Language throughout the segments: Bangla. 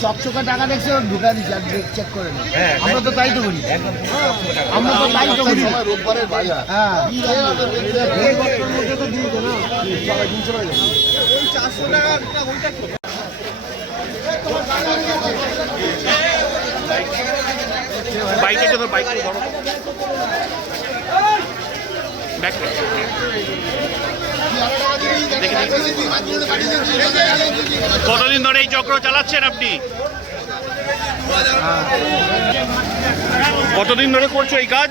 চকচকা টাকা দেখছে ওর ঢুকা দিচ্ছে আর চেক করে নি হ্যাঁ, আমরা তো তাই তো করি। আমরা তো তাই তো করি। রোববারের বাজার হ্যাঁ। টাকা বাইকে বাইক কতদিন ধরে এই চক্র চালাচ্ছেন আপনি? কতদিন ধরে করছ এই কাজ?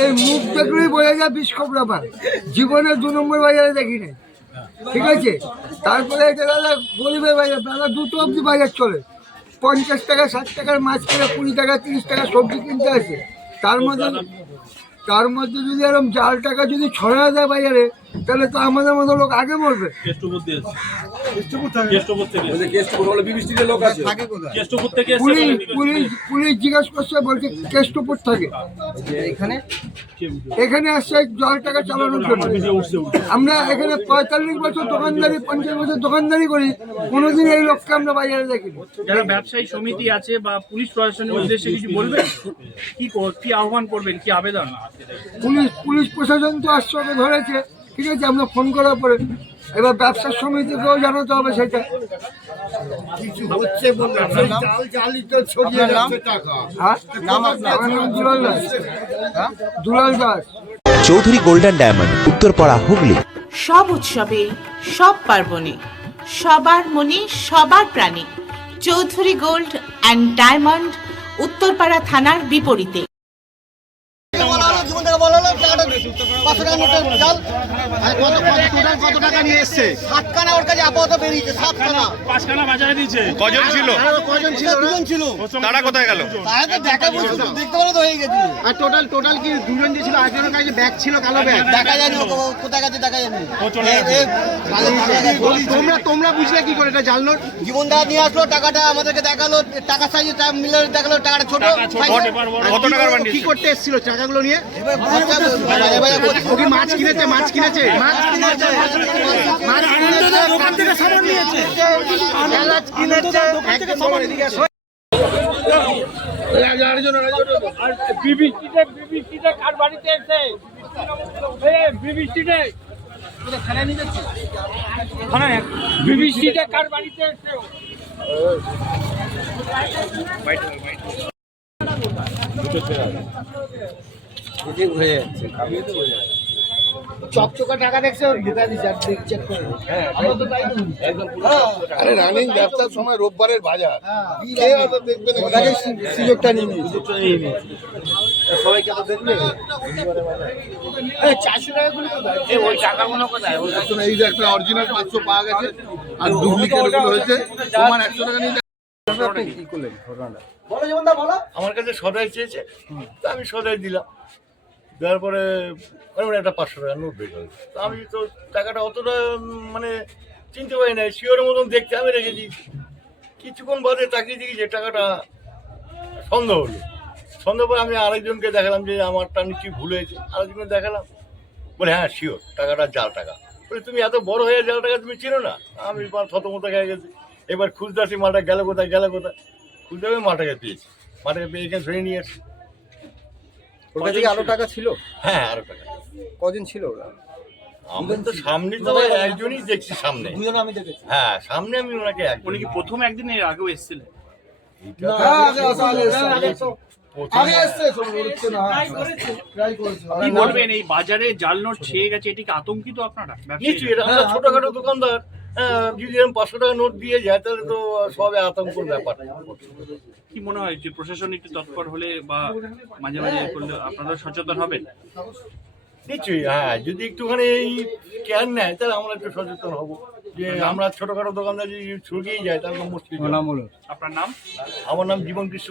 এই মুখ দেখলেই বোঝা যায় বিস্কপ ব্যাপার। জীবনে দু নম্বর বাজারে দেখি নাই। ঠিক আছে? তারপরে দাদা গরিবের বাজার, দাদা দুটো অবধি বাজার চলে। পঞ্চাশ টাকা, ষাট টাকার মাছ কিনে কুড়ি টাকা, তিরিশ টাকা সবজি কিনতে আসে। তার মধ্যে তার মধ্যে যদি এরকম জাল টাকা যদি ছড়া দেয় বাজারে, তাহলে তো আমাদের মতো লোক আগে মরবে। কেষ্টপুর দিয়ে থেকে। কেষ্টপুর থেকে এসছে পুলিশ পুলিশ পুলিশ জিজ্ঞাসা করছে বলছে কেষ্টপুর থাকে। এখানে? আসছে জল টাকা চালানোর জন্য। আমরা এখানে পঁয়তাল্লিশ বছর দোকানদারি পঞ্চাশ বছর দোকানদারি করি কোনোদিন এই লোককে আমরা বাজারে দেখিনি। যারা ব্যবসায়ী সমিতি আছে বা পুলিশ প্রশাসনের উদ্দেশ্যে কিছু বলবেন? কি কর- কি আহ্বান করবেন? কি আবেদন? পুলিশ পুলিশ প্রশাসন তো আসছে ওকে ধরেছে। ঠিক আছে আমরা ফোন করার পরে এবার ব্যবসার সমিতিকেও জানাতে হবে সেটা। হচ্ছে হ্যাঁ? হ্যাঁ? Dulal Das. Chowdhury golden diamond Uttarpara Hooghly. সব উৎসবে সব পার্বণে সবার মনে সবার প্রাণে Chowdhury gold and diamond Uttarpara থানার বিপরীতে। কত টাকা নিয়ে এসছে? সাতখানা ওর কাছে আপাতত বেরিয়েছে সাতখানা। পাঁচখানা বাজারে দিয়েছে। কজন ছিল? কজন ছিল? দুজন ছিল। তারা কোথায় গেল? তাহলে দেখা বলছিল দেখতে পারে তো হয়ে গেছে। আর টোটাল টোটাল কি দুজন যে ছিল একজনের কাছে ব্যাগ ছিল কালো ব্যাগ? দেখা যায়নি কোথায় গেছে দেখা যায়নি। ও চলে এ- এ- তোমরা তোমরা বুঝলে কি করে এটা জানলো জীবন দা নিয়ে আসলো টাকাটা আমাদেরকে দেখাল টাকা সাইজে মিলে দেখাল টাকাটা ছোট। কত টাকার কি করতে এসেছিল টাকাগুলো নিয়ে? মাছ কিনেছে মাছ কিনেছে মাছ কিনেছে মাছ কিনেছে দোকান থেকে সামান নিয়েছে মাছ কিনেছে একদম বড় এদিকে আসো। আর বিবিসিতে বিবিসিতে কার বাড়িতে এসে বিবিসিতে বিবিসিতে কার বাড়িতে এসে চকচকা টাকা দেখছে ঢুকা দিচ্ছে আর চেক করে আমরা তো তাই আরে রানিং ব্যবসার সময় রোববারের বাজার। কে অত দেখবে না ওটাকে সুযোগটা নিয়ে নিয়েছে। সবাইকে তো দেখবে। চারশো টাকা করে কোথায়? ওই টাকাগুলো কোথায়? এই যে একটা অরিজিনাল পাঁচশো পাওয়া গেছে আর ডুপ্লিকেটগুলো হয়েছে। তোমার একশো টাকা নিয়ে আমার কাছে সদাই চেয়েছে তা আমি সদাই দিলাম। দেওয়ার পরে মানে একটা পাঁচশো টাকা নোট বের হয়েছে তা আমি তো টাকাটা অতটা মানে চিনতে পারি না শিওরের মতন দেখতে আমি রেখে দিয়েছি কিছুক্ষণ বাদে তাকিয়ে দেখি যে টাকাটা সন্দেহ হলো। সন্দেহ পরে আমি আরেকজনকে দেখালাম যে আমারটা নিশ্চয়ই ভুল হয়েছে। আরেকজনকে দেখালাম। বলে হ্যাঁ শিওর টাকাটা জাল টাকা। বলে, তুমি এত বড় হয়ে জাল টাকা তুমি চিনো না? আমি থতমত খেয়ে গেছি। এবার আসি মালটা গেল কোথায় গেল কোথায়? হবে মাটাকে পেয়েছি। মাটাকে পেয়ে এখানে ধরে নিয়ে আসি। ওর কাছে কি আরও টাকা ছিল? হ্যাঁ আরও টাকা কজন ছিল ওরা? আমি তো সামনে তো একজনই দেখছি সামনে। আমি দেখেছি। হ্যাঁ সামনে আমি ওনাকে উনি কি প্রথম একদিন এর আগেও এসেছিলেন? হ্যাঁ। কি বলবেন এই বাজারে জাল নোট ছেয়ে গেছে এটি কি আতঙ্কিত আপনারা? আমরা ছোটখাটো দোকানদার। হ্যাঁ, যদি এরকম পাঁচশো টাকা নোট দিয়ে যায় তাহলে তো সবে আতঙ্কর ব্যাপার। কি মনে হয় যে প্রশাসন একটু তৎপর হলে বা মাঝে মাঝে করলে আপনারা সচেতন হবেন? নিশ্চয়ই হ্যাঁ যদি একটুখানি এই কেয়ার নেয় তাহলে আমরা একটু সচেতন হব। যে আমরা ছোটখাটো দোকানদার যদি ছড়িয়েই যায় তাহলে মুশকিল। আপনার নাম আমার নাম জীবন কৃষ্ণ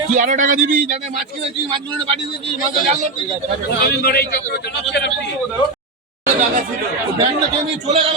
তুই আরও টাকা দিবি? যাতে মাছ কিনেছিস মাছগুলো পাঠিয়ে দিয়েছিস মাছটা জাল করছিস ব্যাংকটা কে নিয়ে চলে গেল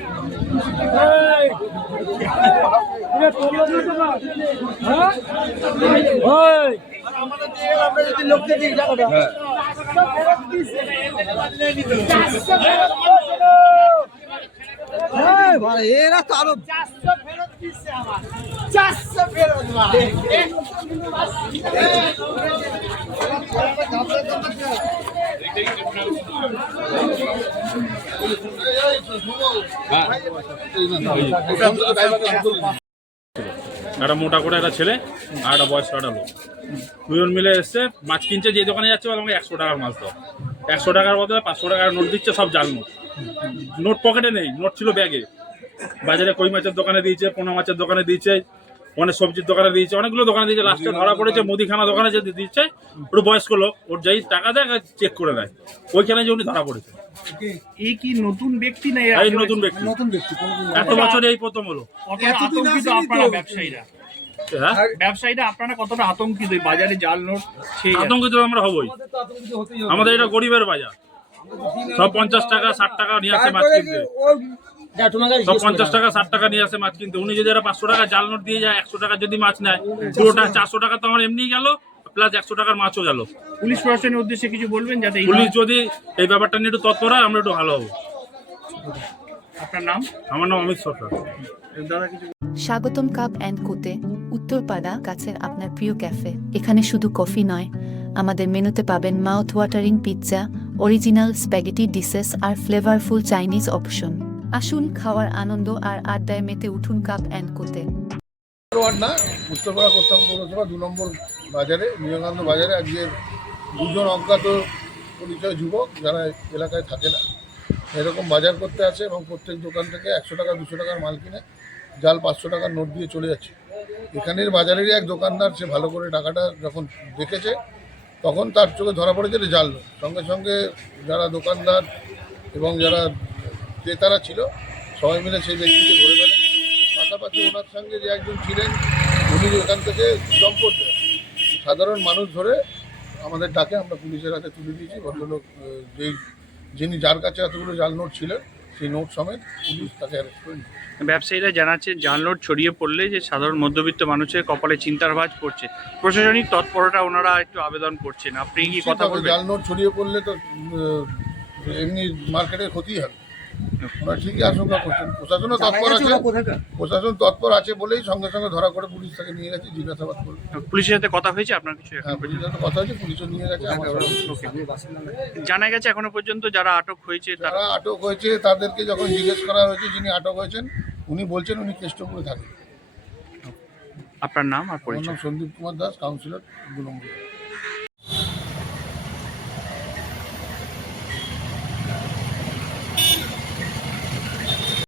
সেটা তো বলছি। এই, মারবো মার, আমি নিয়ে যাব একটা মোটা করে একটা ছেলে আর একটা বয়স্ক একটা লোক। দুজন মিলে এসছে, মাছ কিনছে, যে দোকানে যাচ্ছে আমাকে একশো টাকার মাছ দাও। একশো টাকার বদলে পাঁচশো টাকার নোট দিচ্ছে, সব জাল নোট। নোট পকেটে নেই, নোট ছিল ব্যাগে। বাজারে কই মাছের দোকানে দিয়েছে, পোনা মাছের দোকানে দিয়েছে অনেক সবজির দোকানে দিয়েছে অনেকগুলো দোকানে দিয়েছে। লাস্টে ধরা পড়েছে মুদিখানা দোকানে যে দিচ্ছে ওটা বয়স্ক লোক ওর যাই টাকা দেয় চেক করে দেয়। ওইখানে যে উনি ধরা পড়েছে। এই কি নতুন ব্যক্তি না এই নতুন ব্যক্তি। নতুন ব্যক্তি এত বছরে এই প্রথম হলো। কতটা আতঙ্কিত আপনারা ব্যবসায়ীরা। হ্যাঁ? ব্যবসায়ীরা আপনারা কতটা আতঙ্কিত বাজারে জাল নোট সেই আতঙ্কিত আমরা হবই। আমাদের এটা গরিবের বাজার। সব পঞ্চাশ টাকা ষাট টাকা নিয়ে আসে মাছ কিনতে ওই সব পঞ্চাশ টাকা ষাট টাকা নিয়ে আসে মাছ কিনতে। উনি যদি পাঁচশো টাকা জাল নোট দিয়ে যায় একশো টাকা যদি মাছ নেয় পুরোটা চারশো টাকা তো আমার এমনি গেল প্লাস একশো টাকার মাছও গেল। পুলিশ প্রশাসনের উদ্দেশ্যে কিছু বলবেন যাতে পুলিশ যদি এই ব্যাপারটা নিয়ে একটু তৎপর হয় আমরা একটু ভালো হব। আপনার নাম? আমার নাম অমিত সরকার। দাদা কিছু স্বাগতম কাপ অ্যান্ড কোতে উত্তরপাড়া কাছের আপনার প্রিয় ক্যাফে। এখানে শুধু কফি নয় আমাদের মেনুতে পাবেন mouth watering pizza original spaghetti dishes আর ফ্লেভারফুল চাইনিজ অপশন আসুন খাওয়ার আনন্দ আর আড্ডায় মেতে উঠুন কাপ অ্যান্ড কোতে। না, উত্তরপাড়া কোত্তাম পৌরসভা দু নম্বর বাজারে, নিয়মানন্দ বাজারে আজকে দুজন অজ্ঞাত পরিচয় যুবক যারা এলাকায় থাকে না। এরকম বাজার করতে আছে এবং প্রত্যেক দোকান থেকে একশো টাকা, দুশো টাকার মাল কিনে জাল পাঁচশো টাকার নোট দিয়ে চলে যাচ্ছে। এখানের বাজারেরই এক দোকানদার, সে ভালো করে টাকাটা যখন দেখেছে, তখন তার চোখে ধরা পড়েছে জাল সঙ্গে সঙ্গে যারা দোকানদার এবং যারা ক্রেতারা ছিল সবাই মিলে সেই ব্যক্তিকে ধরে ফেলে। পাশাপাশি ওনার সঙ্গে যে একজন ছিলেন উনি ওখান থেকে চম্পট দেন। সাধারণ মানুষ ধরে আমাদের ডাকে আমরা পুলিশের হাতে তুলে দিয়েছি। ভদ্রলোক যেই যিনি যার কাছে এতগুলো জাল নোট ছিলেন সেই নোট সমেত পুলিশ তাকে অ্যারেস্ট করে ব্যবসায়ীরা জানাচ্ছে জাল নোট ছড়িয়ে পড়লে যে সাধারণ মধ্যবিত্ত মানুষের কপালে চিন্তার ভাঁজ পড়ছে। প্রশাসনিক তৎপরতা ওনারা একটু আবেদন করছেন। আপনি কি কথা বলবেন? জাল নোট ছড়িয়ে পড়লে তো এমনি মার্কেটের ক্ষতি হবে। ঠিকই আশঙ্কা করছেন। প্রশাসনও তৎপর আছে। প্রশাসন তৎপর আছে বলেই সঙ্গে সঙ্গে ধরা করে পুলিশ তাকে নিয়ে গেছে জিজ্ঞাসাবাদ করে পুলিশের সাথে কথা হয়েছে? আপনার কিছু হ্যাঁ পুলিশের সাথে কথা হয়েছে পুলিশও নিয়ে গেছে জানা গেছে এখনও পর্যন্ত যারা আটক হয়েছে তারা আটক হয়েছে তাদেরকে যখন জিজ্ঞেস করা হয়েছে যিনি আটক হয়েছেন উনি বলছেন উনি কেষ্টপুরে থাকেন। আপনার নাম আর পরিচয় নাম সন্দীপ কুমার দাস কাউন্সিলর দু নম্বর